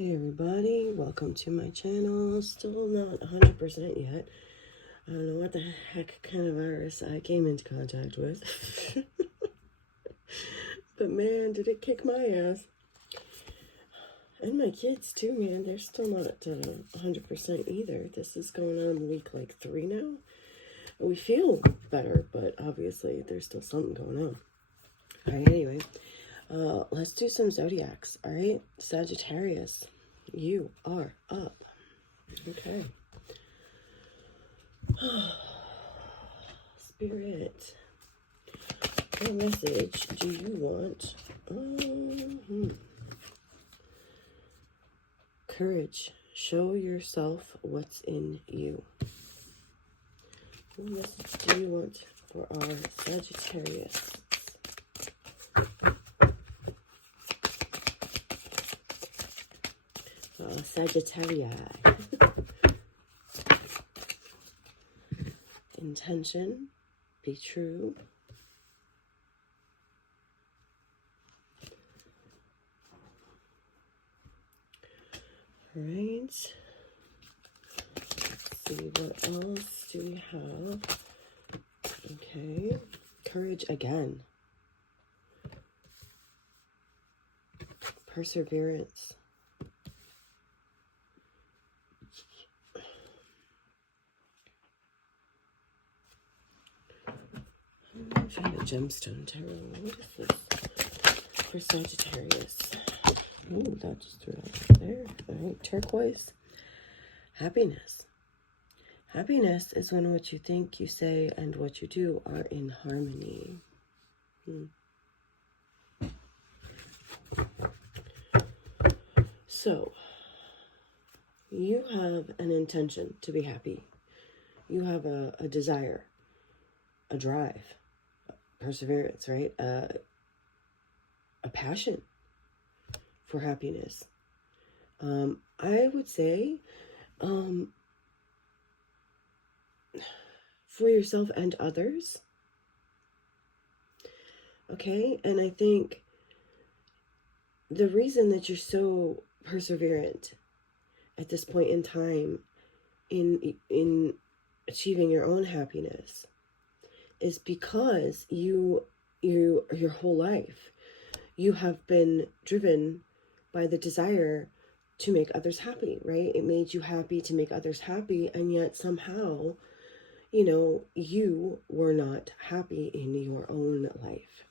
Hey everybody, welcome to my channel. Still not 100% yet. I don't know what the heck kind of virus I came into contact with. But man, did it kick my ass. And my kids too, man. They're still not 100% either. This is going on week like 3 now. We feel better, but obviously there's still something going on. Alright, anyway. Let's do some zodiacs, alright? Sagittarius, you are up. Okay. Spirit, what message do you want? Courage, show yourself what's in you. What message do you want for our Sagittarius? Sagittarius. Intention, be true. All right. Let's see, what else do we have? Okay. Courage again. Perseverance. I'm trying to gemstone tarot. What is this for Sagittarius? Ooh, that just threw out there. All right, turquoise. Happiness. Happiness is when what you think, you say, and what you do are in harmony. So, you have an intention to be happy. You have a desire, a drive, perseverance, right? A passion for happiness. I would say for yourself and others. Okay, and I think the reason that you're so perseverant at this point in time in achieving your own happiness is because your whole life you have been driven by the desire to make others happy, right? It made you happy to make others happy, and yet somehow, you were not happy in your own life.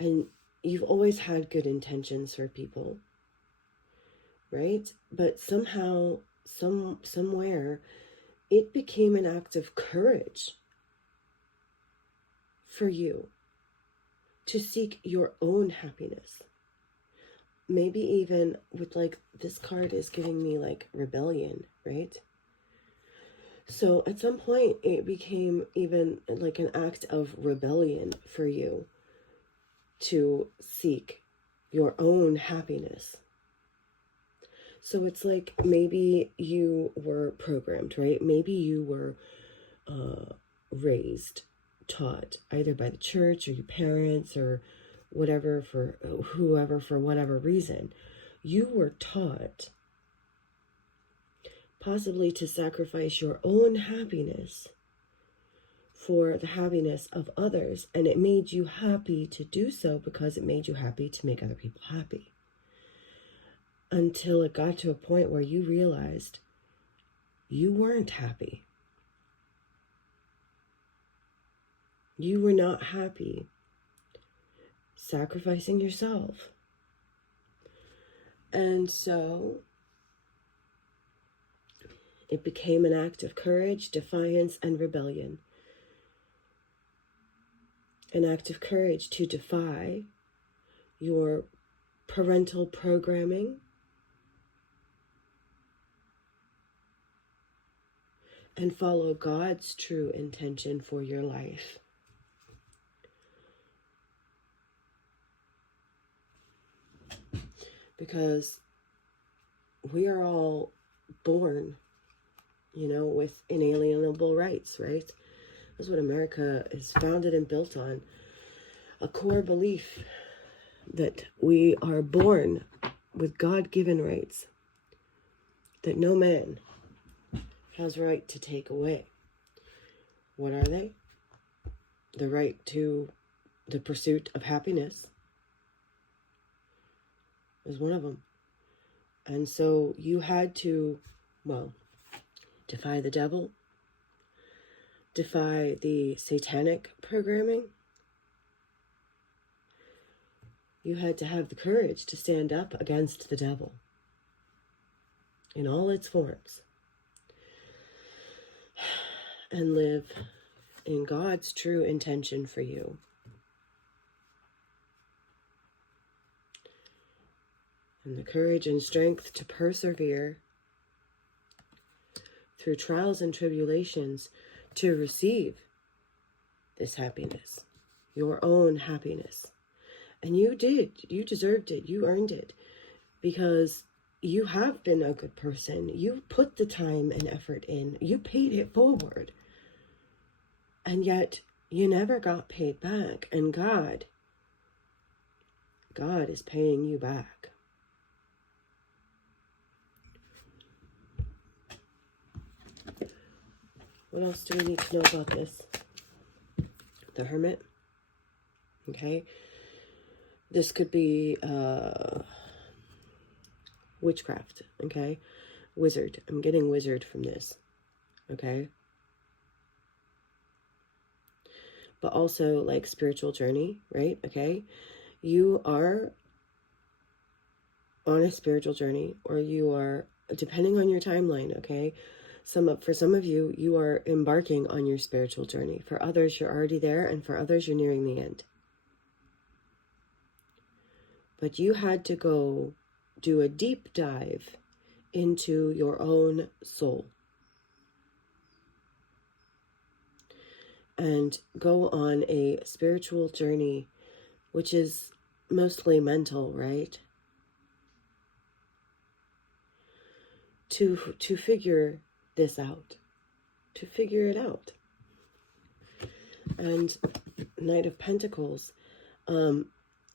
And you've always had good intentions for people, right? But somehow, somewhere, it became an act of courage for you to seek your own happiness. Maybe even with this card is giving me rebellion, right? So at some point it became even like an act of rebellion for you to seek your own happiness. So it's like maybe you were programmed, right? Maybe you were raised, taught either by the church or your parents or whatever, for whoever, for whatever reason. You were taught possibly to sacrifice your own happiness for the happiness of others, and it made you happy to do so because it made you happy to make other people happy. Until it got to a point where you realized you weren't happy. You were not happy sacrificing yourself. And so it became an act of courage, defiance, and rebellion. An act of courage to defy your parental programming and follow God's true intention for your life. Because we are all born, with inalienable rights, right? That's what America is founded and built on. A core belief that we are born with God-given rights that no man has right to take away. What are they? The right to the pursuit of happiness is one of them. And so you had to, well, defy the devil, defy the satanic programming. You had to have the courage to stand up against the devil in all its forms and live in God's true intention for you. And the courage and strength to persevere through trials and tribulations to receive this happiness, your own happiness. And you did. You deserved it. You earned it. Because you have been a good person. You put the time and effort in. You paid it forward. And yet, you never got paid back. And God is paying you back. What else do we need to know about this? The Hermit. Okay. This could be witchcraft. Okay. Wizard. I'm getting wizard from this. Okay. But also like spiritual journey, right? Okay. You are on a spiritual journey, or you are, depending on your timeline, okay? For some of you, you are embarking on your spiritual journey. For others, you're already there, and for others, you're nearing the end. But you had to go do a deep dive into your own soul and go on a spiritual journey, which is mostly mental, right? To figure this out, to figure it out. And Knight of Pentacles,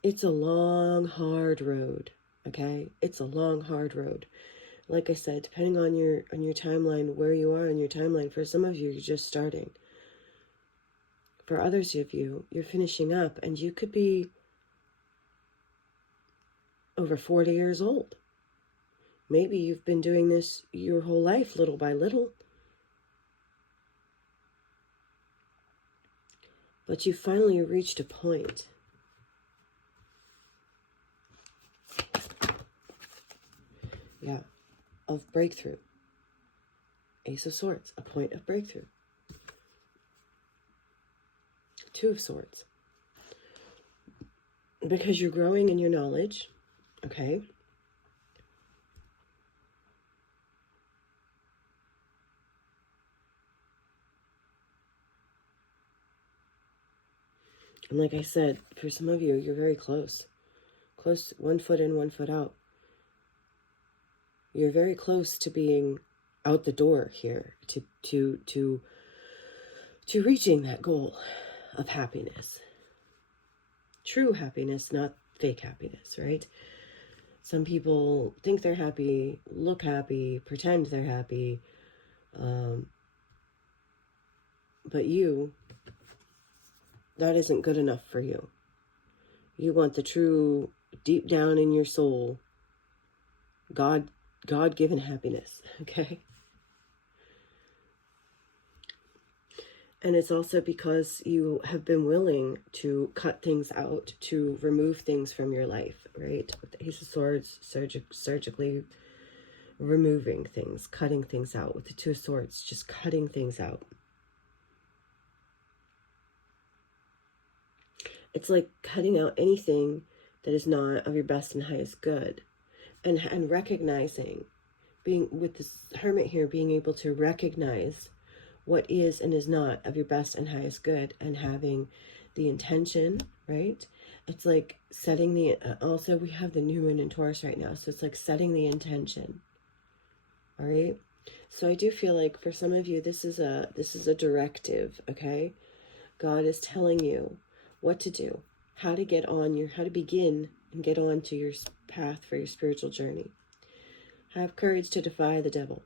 it's a long, hard road, okay? It's a long, hard road. Like I said, depending on your timeline, where you are on your timeline, for some of you, you're just starting. For others of you, you're finishing up, and you could be over 40 years old. Maybe you've been doing this your whole life, little by little. But you finally reached a point. Yeah, of breakthrough. Ace of Swords, a point of breakthrough. Two of Swords. Because you're growing in your knowledge, okay? And like I said, for some of you, you're very close. Close, 1 foot in, 1 foot out. You're very close to being out the door here, to reaching that goal of happiness. True happiness, not fake happiness, right? Some people think they're happy, look happy, pretend they're happy. But that isn't good enough for you. You want the true, deep down in your soul, God-given happiness, okay? And it's also because you have been willing to cut things out, to remove things from your life, right? With the Ace of Swords, surgically removing things, cutting things out. With the Two of Swords, just cutting things out. It's like cutting out anything that is not of your best and highest good. And recognizing, being with this Hermit here, being able to recognize what is and is not of your best and highest good, and having the intention, right? It's like setting the, also we have the new moon in Taurus right now, so it's like setting the intention, all right? So I do feel like for some of you, this is a directive, okay? God is telling you what to do, how to begin and get on to your path for your spiritual journey. Have courage to defy the devil.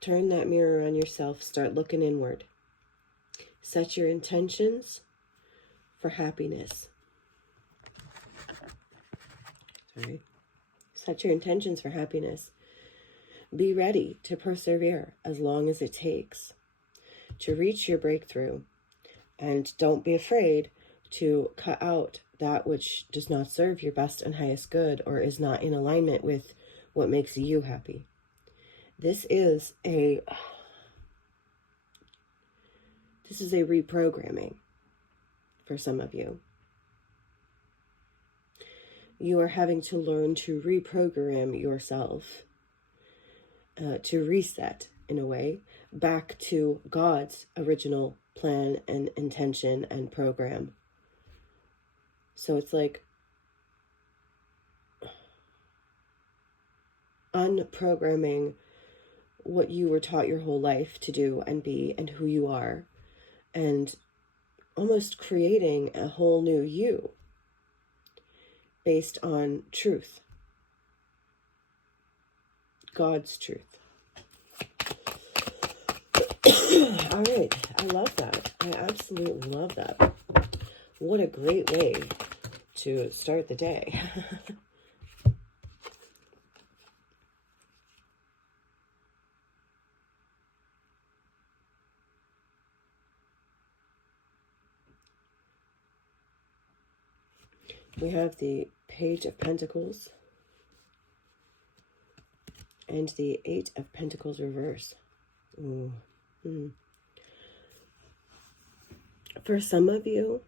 Turn that mirror on yourself. Start looking inward. Set your intentions for happiness. Set your intentions for happiness. Be ready to persevere as long as it takes to reach your breakthrough. And don't be afraid to cut out that which does not serve your best and highest good or is not in alignment with what makes you happy. This is a reprogramming for some of you. You are having to learn to reprogram yourself, to reset, in a way, back to God's original plan and intention and program. So it's like unprogramming what you were taught your whole life to do and be and who you are, and almost creating a whole new you based on truth, God's truth. All right, I love that. I absolutely love that. What a great way to start the day. We have the Page of Pentacles and the Eight of Pentacles reverse. Ooh. For some of you,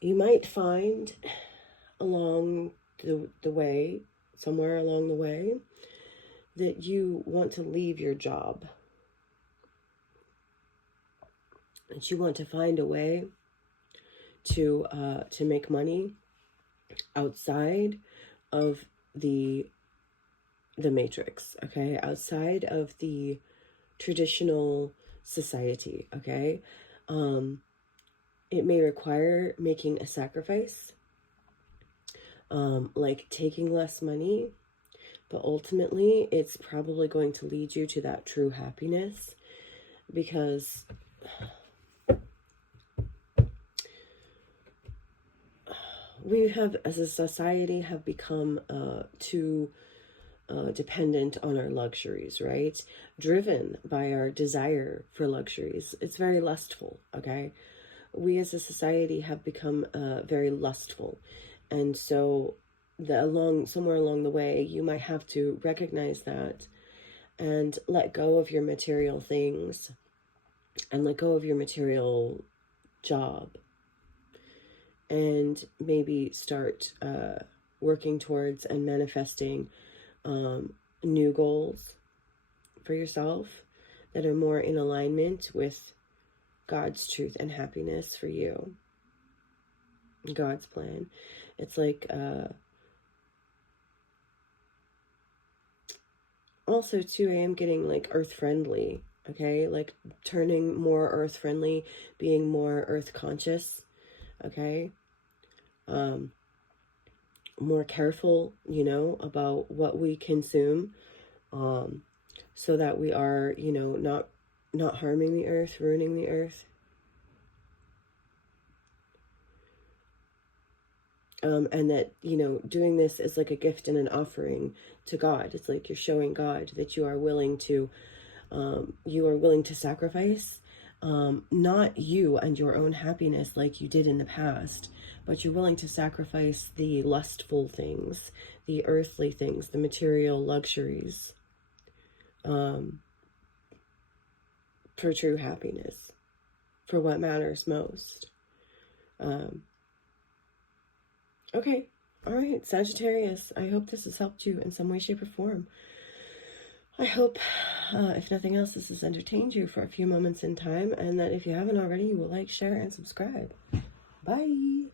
you might find along the way, somewhere along the way, that you want to leave your job. That you want to find a way to make money outside of the matrix, okay? Outside of the traditional society, okay? It may require making a sacrifice, like taking less money, but ultimately it's probably going to lead you to that true happiness, because we have, as a society, have become too dependent on our luxuries, right? Driven by our desire for luxuries. It's very lustful, okay? We as a society have become very lustful. And so somewhere along the way, you might have to recognize that and let go of your material things and let go of your material job, and maybe start working towards and manifesting new goals for yourself that are more in alignment with God's truth and happiness for you, God's plan. It's like also too, I am getting like earth friendly, okay? Like turning more earth friendly, being more earth conscious, okay? More careful, you know, about what we consume, so that we are, you know, not harming the earth, ruining the earth. And that, you know, doing this is like a gift and an offering to God. It's like you're showing God that you are willing to sacrifice, not you and your own happiness like you did in the past, but you're willing to sacrifice the lustful things, the earthly things, the material luxuries, for true happiness, for what matters most. Okay, all right, Sagittarius, I hope this has helped you in some way, shape, or form. I hope, if nothing else, this has entertained you for a few moments in time, and that if you haven't already, you will like, share, and subscribe. Bye!